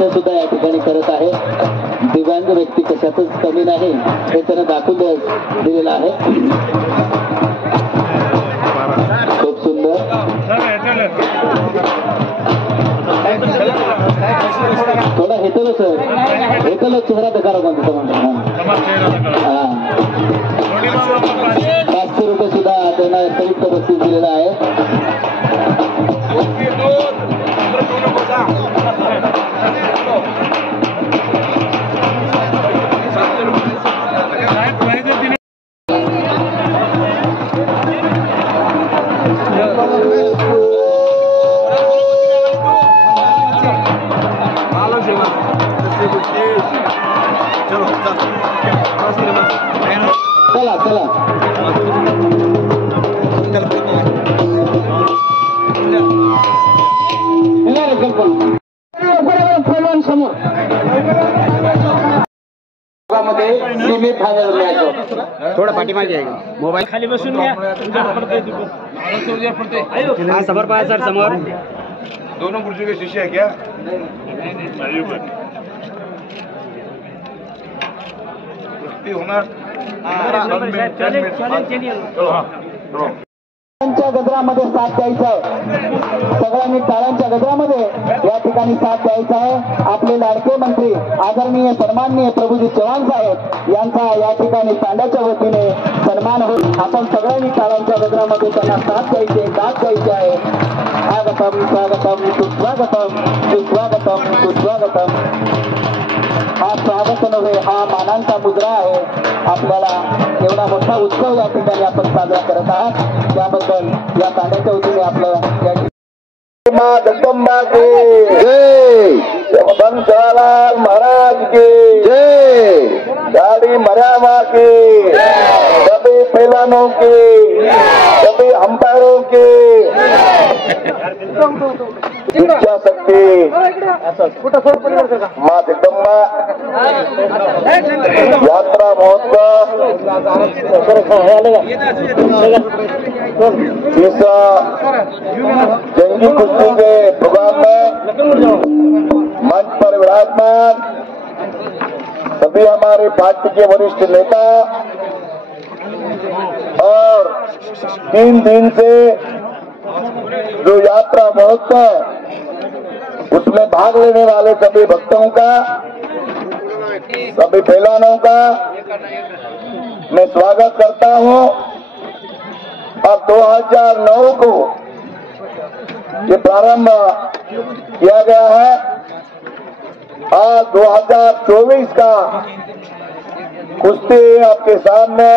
मार्गदर्शन सुद्धा या ठिकाणी करत आहे. दिव्यांग व्यक्ती कशातच कमी नाही हे त्यानं दाखवून दिलेलं आहे. खूप सुंदर. थोडा हेतल सर, हेतल चेहरा दिखा रहा था हा. 500 रुपये सुद्धा त्यांना संयुक्त बक्षीस दिलेलं आहे. चला चला समोर सेमी फायनल मॅच. थोड़ा पाठीमागे आहे. मोबाईल खाली बसून घ्या. समोर पाहा सर, समोर. दोनों गुरुजी के शिष्य है क्या? होणार. टाळ्यांच्या गजरामध्ये साथ द्यायचा आहे. सगळ्यांनी टाळ्यांच्या गजरामध्ये या ठिकाणी साथ द्यायचा आहे. आपले लाडके मंत्री आदरणीय सन्माननीय प्रभूजी चव्हाण साहेब यांचा या ठिकाणी तांड्याच्या वतीने सन्मान होईल. आपण सगळ्यांनी टाळ्यांच्या गजरामध्ये त्यांना साथ द्यायची, दाद द्यायची आहे. स्वागतम स्वागतम सुस्वागतम सुस्वागतम सुस्वागतम. हा स्वागत नव्हे, हा मानांचा मुद्रा आहे. आपल्याला एवढा मोठा उत्सव या ठिकाणी आपण साजरा करत आहात, त्याबद्दल या तांड्याच्या वतीने आपलं या माँ जगदम्बा की जय, बंसवालाल महाराज की जय, गाड़ी मरियामा की, सभी पहलवानों की, सभी अंपायरों की इच्छा शक्ति माँ जगदम्बा यात्रा महोत्सव इस जंगी कुश्ती के प्रोग्राम में मंच पर विराजमान सभी हमारे पार्टी के वरिष्ठ नेता और 3 दिन से जो यात्रा महोत्सव उसमें भाग लेने वाले सभी भक्तों का, सभी पहलवानों का मैं स्वागत करता हूं। और 2009 को ये प्रारंभ किया गया है। आज 2024 का कुश्ती आपके सामने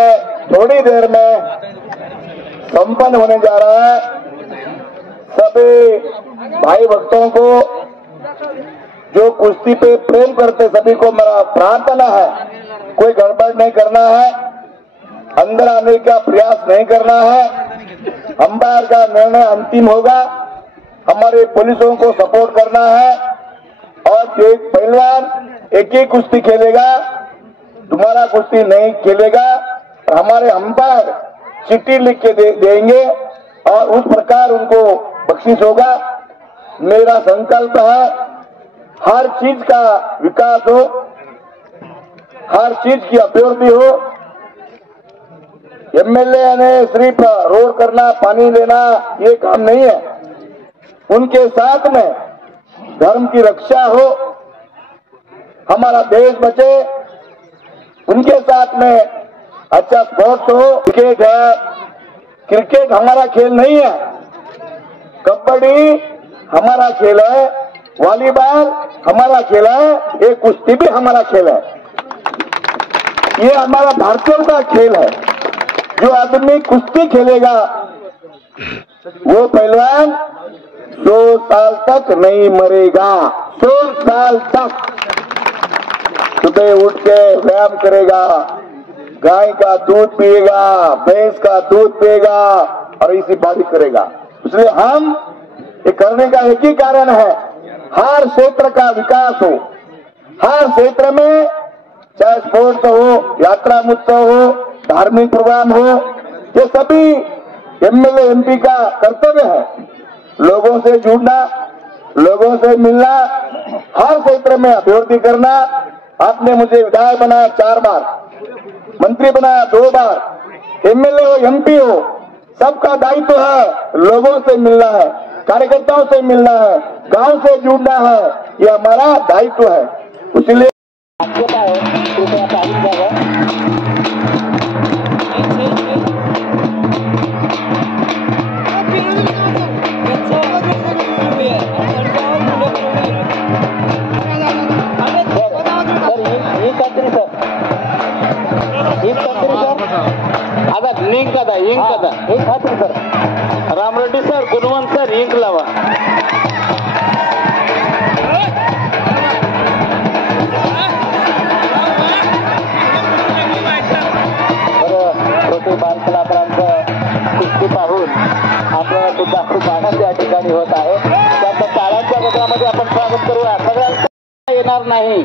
थोड़ी देर में संपन्न होने जा रहा है। सभी भाई भक्तों को जो कुश्ती पे प्रेम करते सभी को मेरा प्रार्थना है, कोई गड़बड़ नहीं करना है, अंदर आने का प्रयास नहीं करना है। अंपायर का निर्णय अंतिम होगा। हमारे पुलिसों को सपोर्ट करना है और एक पहलवान एक ही कुश्ती खेलेगा, तुम्हारा कुश्ती नहीं खेलेगा। हमारे अंपायर चिट्ठी लिख के देंगे और उस प्रकार उनको बख्शिश होगा। मेरा संकल्प है हर चीज का विकास हो, हर चीज की अभिवृद्धि हो। एमएलए ने सिर्फ रोड करना, पानी देना ये काम नहीं है। उनके साथ में धर्म की रक्षा हो, हमारा देश बचे, उनके साथ में अच्छा स्पोर्ट्स हो। क्रिकेट है, क्रिकेट हमारा खेल नहीं है, कबड्डी हमारा खेल है, वॉलीबॉल हमारा खेल है, ये कुश्ती भी हमारा खेल है। ये हमारा भारतीयों का खेल है। जो आदमी कुश्ती खेलेगा वो पहलवान 100 साल तक नहीं मरेगा। 100 साल तक सुबह उठ के व्यायाम करेगा, गाय का दूध पिएगा, भैंस का दूध पिएगा और इसी बात करेगा। इसलिए हम ये करने का एक ही कारण है, हर क्षेत्र का विकास हो, हर क्षेत्र में चाहे स्पोर्ट्स हो, यात्रा महोत्सव हो, धार्मिक प्रोग्राम हो, ये सभी एमएलए एमपी का कर्तव्य है। लोगों से जुड़ना, लोगों से मिलना, हर क्षेत्र में अभिवृद्धि करना। आपने मुझे विधायक बनाया 4 बार, मंत्री बनाया 2 बार, एमएलए हो एमपी हो, सबका दायित्व है लोगों से मिलना है, कार्यकर्ताओं से मिलना है, गांव से जुड़ना है, ये हमारा दायित्व है। इसलिए रामरेड्डी सर, गुणवंत सर, इंक लावा. छोटे बालकलाकारांचं कुस्ती पाहून आपल्याला सुद्धा खूप आनंद या ठिकाणी होत आहे. त्याच्या टाळ्यांच्या गजरामध्ये आपण स्वागत करूया. सगळ्यांना येणार नाही.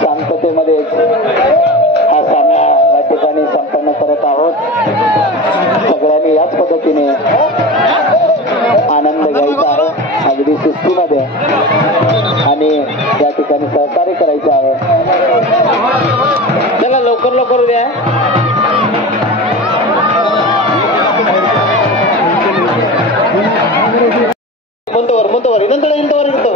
शांततेमध्ये हा सामना या ठिकाणी संपन्न करत आहोत. सगळ्यांनी याच पद्धतीने आनंद घ्यायचा आहे, अगदी शिस्तीमध्ये, आणि या ठिकाणी सहकार्य करायचं आहे. चला लवकर लवकर द्या. ಮುಂದುವರಿ ನಂತರ ಇಂತವರೆಗಿತ್ತು.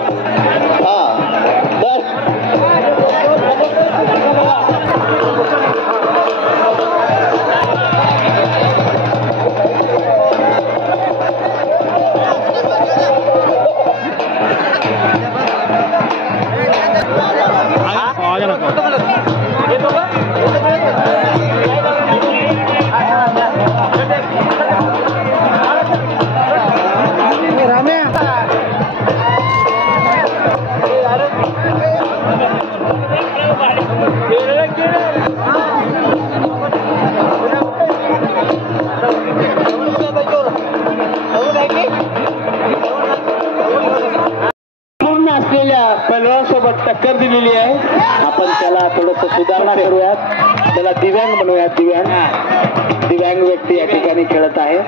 पहलवानसोबत टक्कर दिलेली आहे. आपण त्याला थोडंसं सुधारणा करूयात, त्याला दिव्यांग बनवूयात. दिव्यांग व्यक्ती या ठिकाणी खेळत आहे.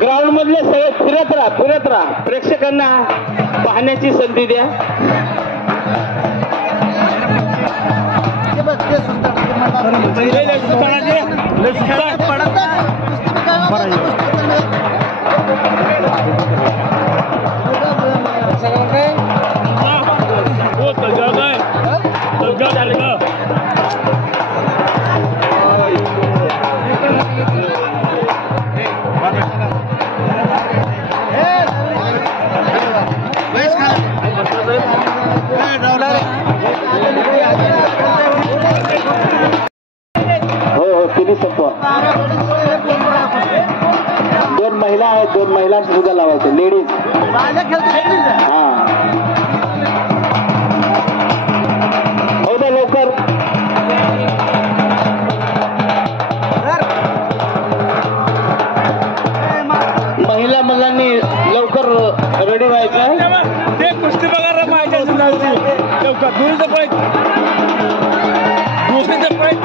ग्राउंड मधले सगळे फिरत राहा. प्रेक्षकांना पाहण्याची संधी द्या. दोन महिला आहेत, 2 महिलांची सुद्धा लावायचं. लेडीज हो द्या लवकर. महिला मुलांनी लवकर रेडी व्हायचं. ते कुस्ती बघायला पाहिजे लवकर. दुसरीचं पॉईंट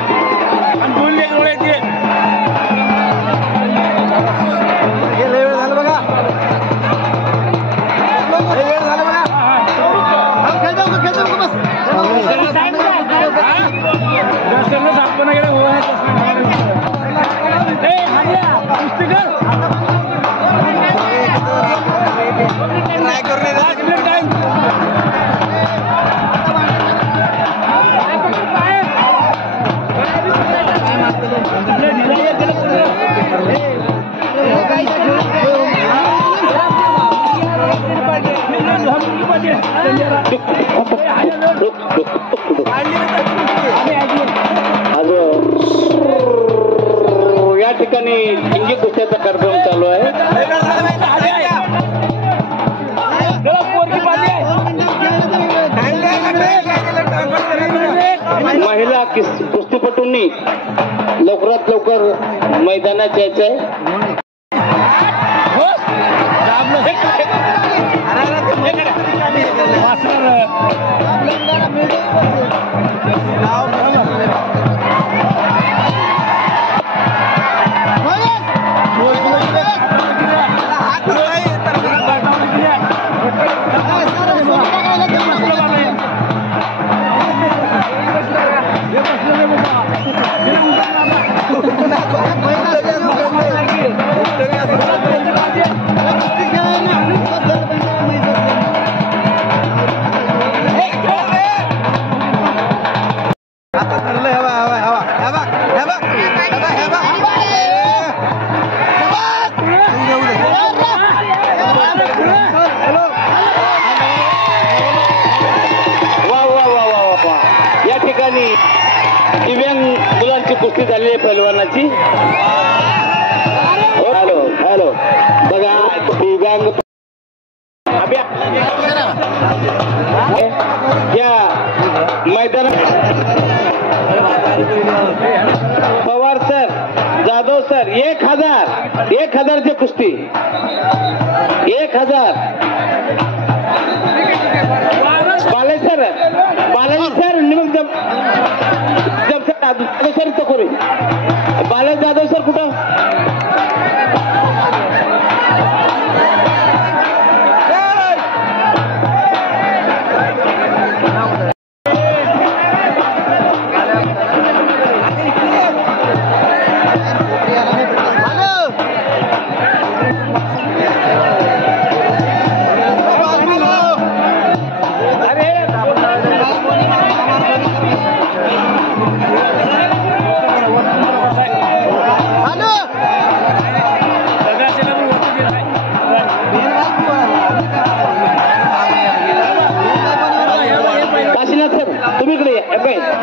आणि 2 लेग उडायचे. या ठिकाणी इंगित कुस्त्याचा कार्यक्रम चालू आहे. महिला कुस्तीपटूंनी लवकरात लवकर मैदानात यायचंय. दिव्यांग मुलांची कुस्ती झालेली आहे पहिलवानाची. हॅलो हॅलो बघा दिव्यांग या मैदानात पवार सर, जाधव सर 1000 ची कुस्ती 1000. बालाजी सर निमक जब सर तो करू. बालाजी जाधव सर कुठं?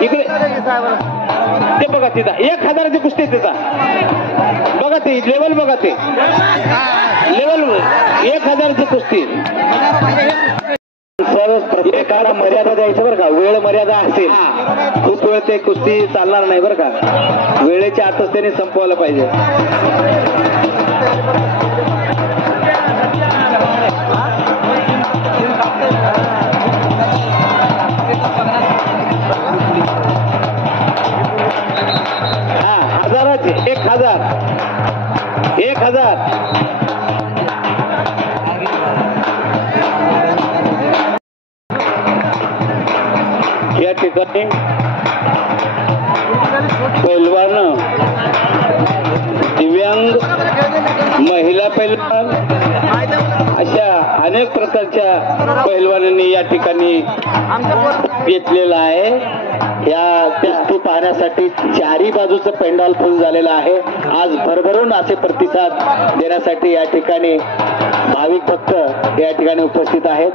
इकडे ते बघा तिथं 1000ची कुस्ती तिथं बघा ते लेवल बघा ते लेवल 1000ची कुस्ती. सर्व प्रत्येकाला मर्यादा द्यायची बरं का. वेळ मर्यादा असेल खूप वेळ ते कुस्ती चालणार नाही बरं का. वेळेच्या आतच त्याने संपवायला पाहिजे. एक हजार या ठिकाणी पैलवान दिव्यांग महिला पैलवान अशा अनेक प्रकारच्या पैलवानांनी या ठिकाणी घेतलेला आहे. या कुस्ती पाहण्यासाठी चारी बाजूचं पेंडॉल फुल झालेलं आहे. आज भरभरून असे प्रतिसाद देण्यासाठी या ठिकाणी भाविक भक्त या ठिकाणी उपस्थित आहेत.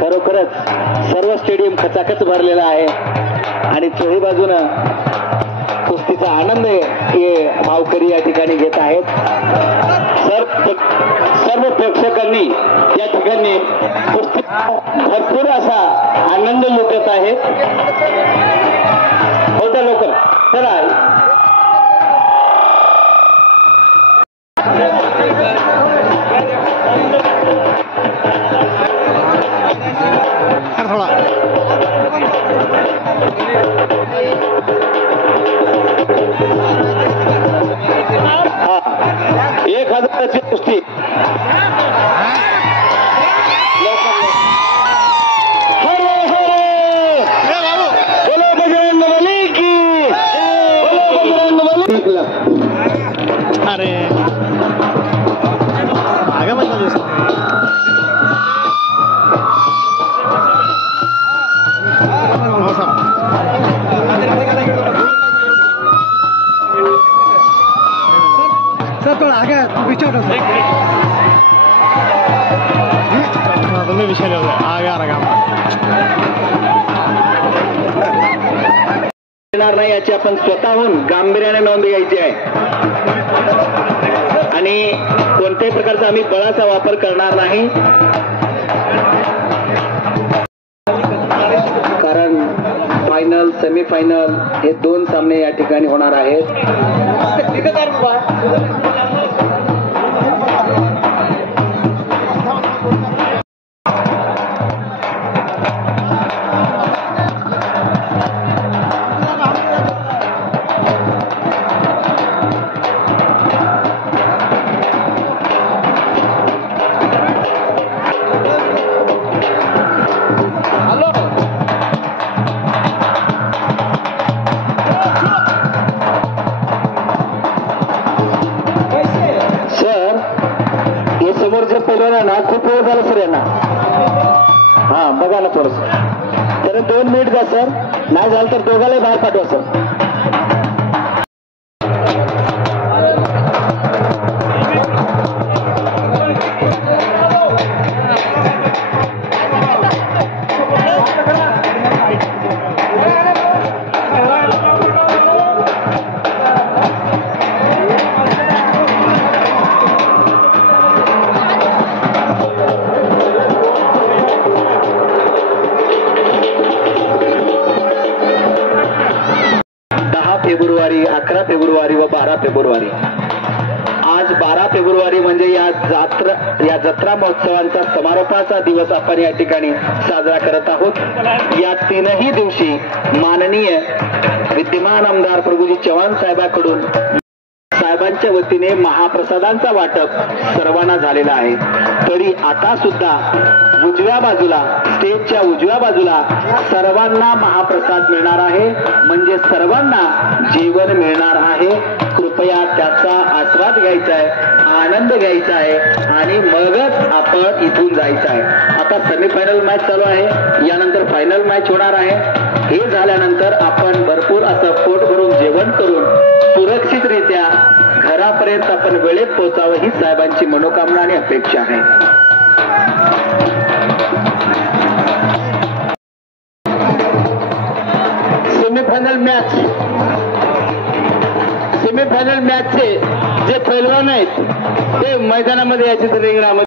खरोखरच सर्व स्टेडियम खचाखच भरलेलं आहे आणि चोही बाजूनं कुस्तीचा आनंद हे भावकरी या ठिकाणी घेत आहेत. सर्व प्रेक्षकांनी या ठिकाणी कुस्ती भरपूर असा आनंद लुटत आहेत. होता लवकर चला. हा 1000ची कुस्ती बोलो बजरंग बली की. येणार नाही याची आपण स्वतःहून गांभीर्याने नोंद घ्यायची आहे आणि कोणत्याही प्रकारचा आम्ही बळाचा वापर करणार नाही, कारण फायनल सेमीफायनल हे 2 सामने या ठिकाणी होणार आहेत. समोरच्या पहिल्याला ना खूप वेळ झाला सर यांना. हा बघा ना थोडस तर 2 मिनिट द्या सर, नाही झालं तर दोघाला बाहेर पाठवा सर. फेब्रुवारी, 11 फेब्रुवारी व 12 फेब्रुवारी. आज 12 फेब्रुवारी म्हणजे या जत्रा महोत्सवांचा समारोपाचा दिवस आपण या ठिकाणी साजरा करत आहोत. या 3ही दिवशी माननीय विद्यमान आमदार प्रभुजी चव्हाण साहेबांकडून साहेबांच्या वतीने महाप्रसादांचा वाटप सर्वांना झालेला आहे. तरी आता सुद्धा उजव्या बाजूला, स्टेजच्या उजव्या बाजूला सर्वांना महाप्रसाद मिळणार आहे, म्हणजे सर्वांना जेवण मिळणार आहे. कृपया त्याचा आस्वाद घ्यायचा आहे, आनंद घ्यायचा आहे आणि मगच आपण इथून जायचं आहे. आता सेमीफायनल मॅच चालू आहे, यानंतर फायनल मॅच होणार आहे. हे झाल्यानंतर आपण भरपूर असं पोट भरून जेवण करून सुरक्षितरित्या घरापर्यंत आपण वेळेत पोहोचावं ही साहेबांची मनोकामना आणि अपेक्षा आहे. सेमीफायनल मॅचचे जे पैलवान आहेत ते मैदानामध्ये याचे तर रिंगणामध्ये